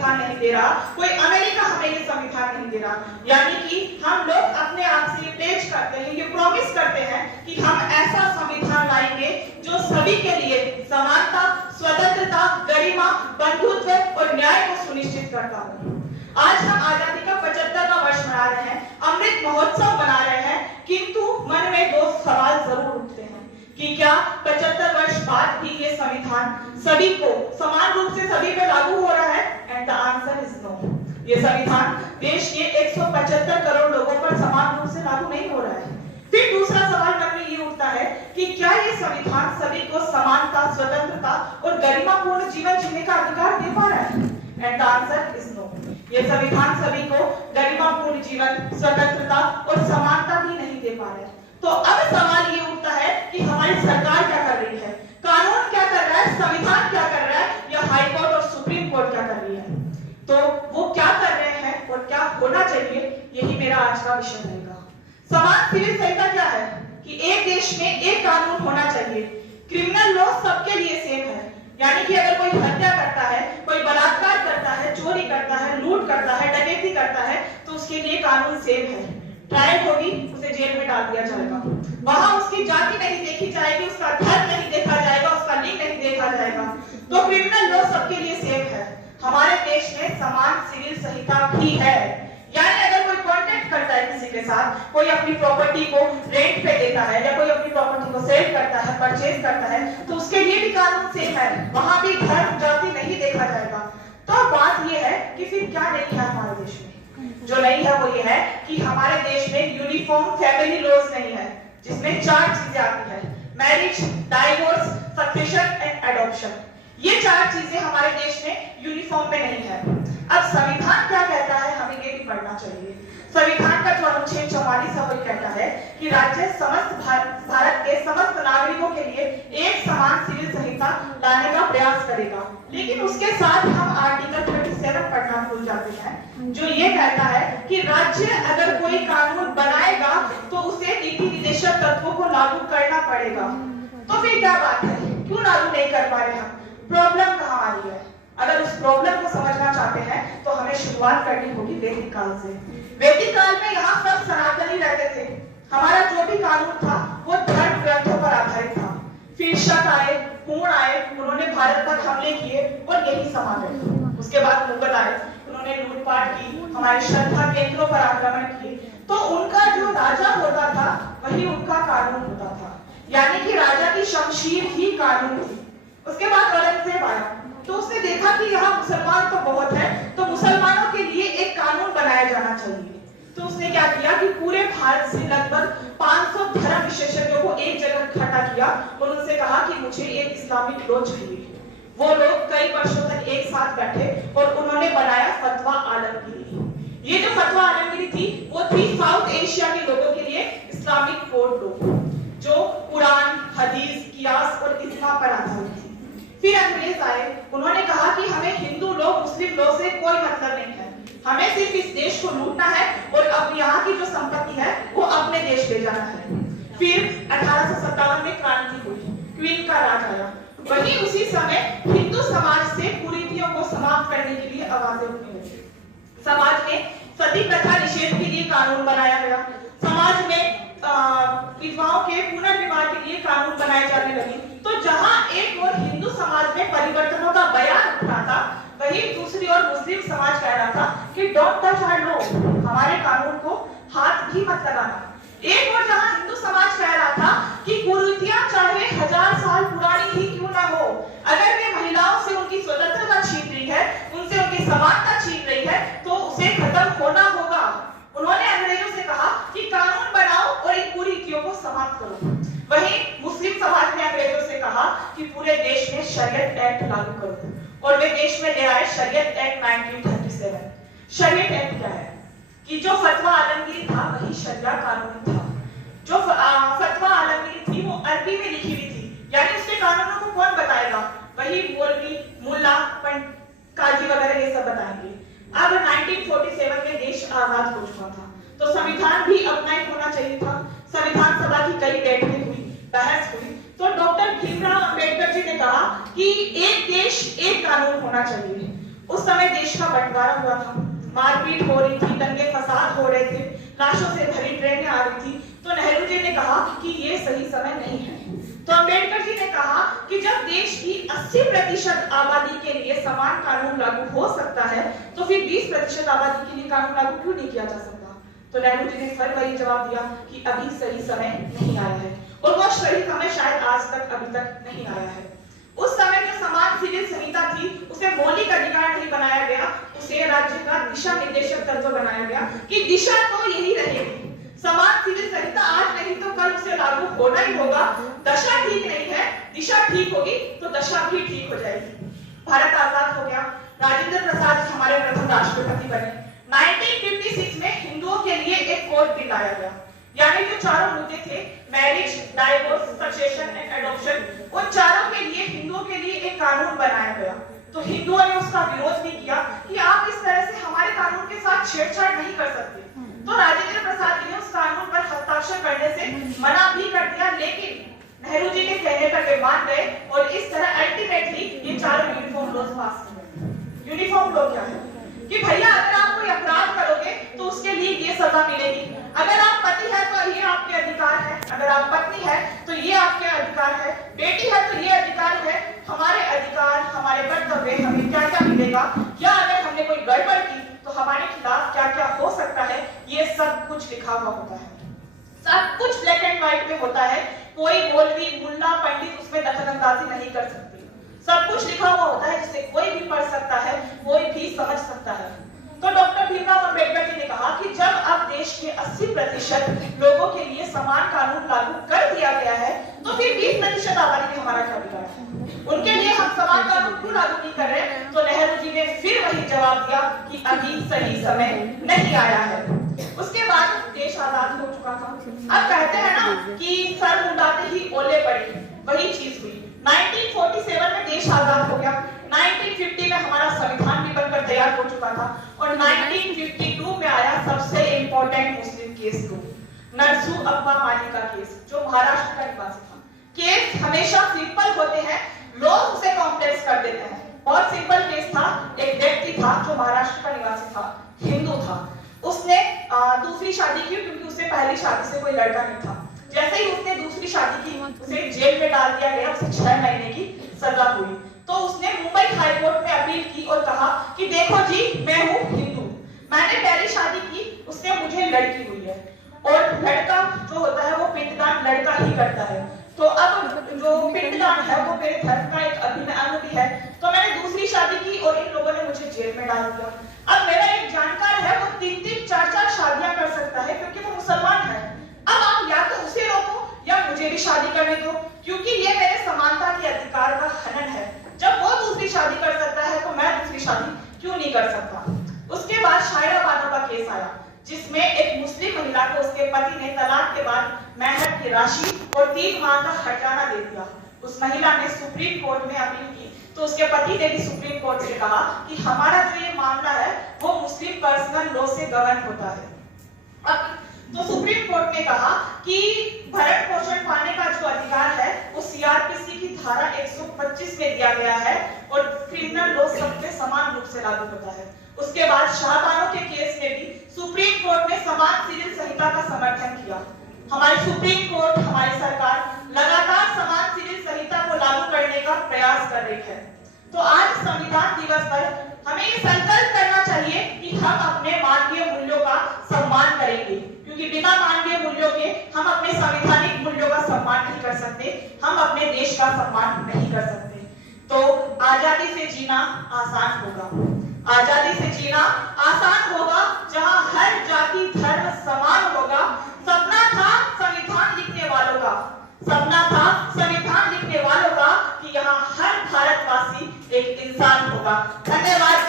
संविधान नहीं दे रहा, कोई अमेरिका हमें ये संविधान नहीं दे रहा। यानी कि हम लोग अपने आप से ये प्लेज करते हैं, ये प्रॉमिस करते हैं कि हम ऐसा संविधान लाएंगे जो सभी के लिए समानता, स्वतंत्रता, गरिमा, बंधुत्व और न्याय को सुनिश्चित करता हो। आज हम आजादी का 75वां वर्ष मना रहे हैं, अमृत महोत्सव मना रहे हैं, किंतु मन में दो सवाल जरूर उठते हैं कि क्या 75 वर्ष बाद भी ये संविधान सभी को समान रूप से सभी पे लागू हो रहा है? And the answer is no. ये संविधान देश के 175 करोड़ लोगों पर समान रूप से लागू नहीं हो रहा है। फिर दूसरा सवाल मन में ये उठता है कि क्या ये संविधान सभी को समानता, स्वतंत्रता और गरिमापूर्ण जीवन जीने का अधिकार दे पा रहा है? And the answer is no. ये संविधान सभी को गरिमापूर्ण जीवन, स्वतंत्रता और समानता भी नहीं दे पा रहा है। तो अब सवाल ये उठता है कि हमारी सरकार क्या कर रही है, कानून क्या कर रहा है, संविधान क्या कर रहा है, या हाई कोर्ट और सुप्रीम कोर्ट क्या कर रही है? तो वो क्या कर रहे हैं और क्या होना चाहिए, यही मेरा आज का विषय रहेगा। समान सिविल संहिता क्या है कि एक देश में एक कानून होना चाहिए। क्रिमिनल लॉ सबके लिए सेम है, यानी कि अगर कोई हत्या करता है, कोई बलात्कार करता है, चोरी करता है, लूट करता है, डकैती करता है, तो उसके लिए कानून सेम है। ट्रायल होगी, उसे जेल में डाल दिया जाएगा। वहां उसकी जाति नहीं देखी जाएगी, उसका धर्म नहीं देखा जाएगा, उसका लिंग नहीं देखा जाएगा। तो क्रिमिनल लॉ सबके लिए सेम है। हमारे देश में समान सिविल संहिता भी है, यानी अगर कोई कॉन्ट्रैक्ट करता है किसी के साथ, कोई अपनी प्रॉपर्टी को रेंट पे देता है या कोई अपनी प्रॉपर्टी को सेल करता है, परचेज करता है, तो उसके लिए भी कानून सेम है। वहां भी धर्म, जाति नहीं देखा जाएगा। तो बात यह है कि फिर क्या नहीं है हमारे देश में? जो नहीं है वो ये है कि हमारे देश में यूनिफॉर्म फैमिली लॉज नहीं है, जिसमें 4 चीजें आती है: marriage, divorce, succession and adoption. ये 4 चीजें हमारे देश में यूनिफॉर्म में नहीं है। अब संविधान क्या कहता है, हमें ये भी पढ़ना चाहिए। संविधान का जो अनुच्छेद 44 है वो कहता है कि राज्य समस्त भारत के समस्त नागरिकों के लिए एक समान सिविल संहिता लाने का प्रयास करेगा। लेकिन उसके साथ हम आर्टिकल 37 पढ़ना भूल जाते हैं, जो ये कहता है कि राज्य अगर कोई कानून बनाएगा तो उसे नीति निदेशक तत्वों को लागू करना पड़ेगा। तो फिर क्या बात है, क्यों लागू नहीं कर पा रहे हम? प्रॉब्लम कहाँ आ रही है? अगर उस प्रॉब्लम को समझना चाहते हैं तो हमें शुरुआत करनी होगी वैदिक काल से। वैदिक काल में यहाँ सब सनातनी रहते थे। हमारा जो भी कानून था वो धर्म ग्रंथों पर आधारित था। फिर शक आए, हूण आए, उन्होंने भारत पर हमले किए और यही समा गए। उसके बाद मुगल आए, उन्होंने लूटपाट की, हमारे श्रद्धा केंद्रों पर आक्रमण किए। तो उनका जो राजा होता था वही उनका कानून होता था, यानी कि राजा की शमशीर ही कानून थी। उसके बाद औरंगजेब आया, तो उसने देखा कि यहाँ मुसलमान तो बहुत है, तो मुसलमानों के लिए एक कानून बनाया जाना चाहिए। तो उसने क्या किया कि पूरे भारत से लगभग 500 धर्म विशेषज्ञों को एक जगह इकट्ठा किया और उनसे कहा कि मुझे एक इस्लामिक लॉ चाहिए। वो लोग कई वर्षों तक एक साथ बैठे और उन्होंने बनाया फतवा आलमगीरी। ये जो फतवा आलमगीरी थी वो थी साउथ एशिया के लोगों के लिए इस्लामिक कोड लॉ, जो कुरान, हदीस, कियास और इज्मा पर आधारित थी। फिर अंग्रेज आए, उन्होंने कहा कि हमें हिंदू लॉ, मुस्लिम लॉ से कोई मतलब नहीं है, हमें सिर्फ इस देश को लूटना है और अब यहाँ की जो संपत्ति है वो अपने देश ले जाना है। फिर 1857 में क्रांति हुई, क्वीन का राज आया। वहीं उसी समय हिंदू समाज से कुरीतियों को समाप्त करने के लिए आवाजें उठने लगी। समाज में सती प्रथा निषेध के लिए कानून बनाया गया। समाज में विधवाओं के पुनर्विवाह के लिए कानून बनाए जाने लगे। तो जहां एक और हिंदू समाज में परिवर्तनों का बयान उठ रहा था, वहीं दूसरी ओर मुस्लिम समाज कह रहा था कि डोंट टच आवर लॉ, हमारे कानून को हाथ भी मत लगाना। एक और जहां हिंदू समाज कह रहा था कि कुरीतियां चाहे 1000 साल पुरानी ही क्यों ना हो, अगर वे महिलाओं से उनकी स्वतंत्रता छीन रही है, उनसे उनकी समानता छीन रही है, तो उसे खत्म होना होगा। उन्होंने अंग्रेजों से कहा कि कानून बनाओ और इन कुरीतियों को समाप्त करो। वहीं मुस्लिम समाज ने अंग्रेजों से कहा कि पूरे देश में शरीयत एक्ट लागू करो और वे देश में ले आए शरीयत एक्ट 1937। शरीयत एक्ट क्या है कि जो फतवा आलमगीरी था वही शरिया कानून था। जो फतवा आलमगीरी थी वो अरबी में लिखी हुई थी, यानी उसके कानूनों को कौन बताएगा? वही मौलवी, मुल्ला, काजी वगैरह ये सब बताएंगे। अब 1947 में देश आजाद हो चुका था, तो संविधान भी अपना ही होना चाहिए था। संविधान सभा की कई बैठकें हुई, बहस हुई, तो डॉक्टर भीमराव अंबेडकर जी ने कहा कि एक देश एक कानून होना चाहिए उस समय देश का बंटवारा हुआ था, मारपीट हो रही थी, दंगे फसाद हो रहे थे, लाशों से भरी ट्रेनें आ रही थी। तो नेहरू जी ने कहा कि ये सही समय नहीं है। तो अंबेडकर जी ने कहा कि जब देश की 80% आबादी के लिए समान कानून लागू हो सकता है तो फिर 20% आबादी के लिए कानून लागू क्यों नहीं किया जा सकता। तो नेहरू जी ने फिर वही जवाब दिया कि अभी सही समय नहीं आया है, और वो सही समय शायद आज तक अभी तक नहीं आया है। उस समय जो समान सिविल संहिता थी उसे मौलिक अधिकार नहीं बनाया गया, उसे राज्य का दिशा निर्देशक तत्व बनाया गया कि दिशा तो यही रहेगी। समान सिविल संहिता आज नहीं तो कल उसे लागू होना ही होगा। दशा ठीक नहीं है, दिशा ठीक होगी तो दशा भी ठीक हो जाएगी। भारत आजाद हो गया, राजेंद्र प्रसाद जी हमारे प्रथम राष्ट्रपति बने। 1956 में हिंदुओं के लिए एक कोड बिल लाया गया, यानी जो चारों मुद्दे थे, marriage, divorce, succession and adoption, उन चारों के लिए हिंदुओं के लिए एक कानून बनाया गया। तो हिंदुओं ने उसका विरोध भी किया कि आप इस तरह से हमारे कानून के साथ छेड़छाड़ नहीं कर सकते। तो राजेंद्र प्रसाद जी ने उस कानून पर हस्ताक्षर करने से मना भी कर दिया, लेकिन नेहरू जी के कहने पर वे मान गए और इस तरह अल्टीमेटली ये चारों यूनिफॉर्म लॉज पास हुए। यूनिफॉर्म लॉ क्या है कि भैया अगर आप कोई अपराध करोगे तो उसके लिए ये सजा मिलेगी, अगर आप पति है तो ये आपके अधिकार है, अगर आप पत्नी है तो ये आपके अधिकार है, बेटी है तो ये अधिकार है। हमारे अधिकार, हमारे कर्तव्य, हमें क्या क्या मिलेगा, या अगर हमने कोई गड़बड़ की तो हमारे खिलाफ क्या क्या हो सकता है, ये सब कुछ लिखा हुआ होता है। सब कुछ ब्लैक एंड व्हाइट में होता है। कोई मौलवी, मुल्ला, पंडित उसमें दखलंदाजी नहीं कर सकती। सब कुछ लिखा हुआ होता है जिसे कोई भी पढ़ सकता है, कोई भी समझ सकता है। तो डॉक्टर भीमराव अंबेडकर जी ने कहा कि जब अब देश के 80% लोगों के लिए समान कानून लागू कर दिया गया है तो फिर 20% आबादी में हमारा क्या बिगाड़ है, उनके लिए हम समान कानून क्यों लागू नहीं कर रहे। तो नेहरू जी ने फिर वही जवाब दिया कि अभी सही समय नहीं आया है। उसके बाद देश आजाद हो चुका था। अब कहते हैं ना कि सर मुंडाते ही ओले पड़े, वही चीज हुई। 1947 में देश आजाद हो गया, 1950 में हमारा संविधान भी बनकर तैयार हो चुका था, और 1952 में आया सबसे इंपॉर्टेंट मुस्लिम केस को, नरसू अब्बा मानी का केस, जो महाराष्ट्र का निवासी था। केस हमेशा सिंपल होते हैं, लोग उसे कॉम्प्लेक्स कर देते हैं। बहुत सिंपल केस था। एक व्यक्ति था जो महाराष्ट्र का निवासी था, हिंदू था, उसने दूसरी शादी की क्योंकि उससे पहली शादी से कोई लड़का नहीं था। जैसे ही उसने दूसरी शादी की उसे जेल में डाल दिया गया, उसे 6 महीने की सजा हुई। तो उसने मुंबई हाई कोर्ट में अपील की और कहा कि देखो जी, मैं हूँ हिंदू, मैंने पहली शादी की, उससे मुझे लड़की हुई है, और लड़का जो होता है वो पिंडदान लड़का ही करता है। तो अब जो पिंडदान है वो मेरे धर्म का एक अभिन्न अंग भी है। तो मैंने दूसरी शादी की और इन लोगों ने मुझे जेल में डाल दिया। अब मेरा एक जानकार है, वो 3-3, 4-4 शादियां कर सकता है क्योंकि वो मुसलमान है। अब आप या तो उसे रोको या मुझे भी शादी करने दो, क्योंकि ये मेरे समानता के अधिकार का हनन है। जब वो दूसरी शादी कर सकता है तो मैं दूसरी शादी क्यों नहीं कर सकता। उसके बाद शायरा बानो का केस आया, जिसमें एक मुस्लिम महिला को उसके पति ने तलाक के बाद मेहर की राशि और 3 माह का हर्जाना दे दिया। उस महिला ने सुप्रीम कोर्ट में अपील की, तो उसके पति ने भी सुप्रीम कोर्ट से कहा कि हमारा जो ये मामला है वो मुस्लिम पर्सनल लॉ से गवर्न होता है। अब तो सुप्रीम कोर्ट ने कहा कि भरण पोषण पाने का जो अधिकार है वो सीआरपीसी की धारा 125 में दिया गया है और क्रिमिनल लॉ सब पे समान रूप से लागू होता है। उसके बाद शाहबानो के केस में भी सुप्रीम कोर्ट ने समान सिविल संहिता का समर्थन किया। हमारी सुप्रीम कोर्ट, हमारी सरकार लगातार समान सिविल संहिता को लागू करने का प्रयास कर रही है। तो आज संविधान दिवस पर हमें ये संकल्प करना चाहिए कि हम अपने मानवीय मूल्यों का सम्मान करेंगे, क्योंकि बिना मानवीय मूल्यों के हम अपने संवैधानिक मूल्यों का सम्मान नहीं कर सकते, हम अपने देश का सम्मान नहीं कर सकते। तो आजादी से जीना आसान होगा, आजादी से जीना आसान होगा जहां हर जाति धर्म समान होगा। सपना था संविधान लिखने वालों का, सपना था संविधान लिखने वालों का कि यहाँ हर भारतवासी एक इंसान होगा। धन्यवाद।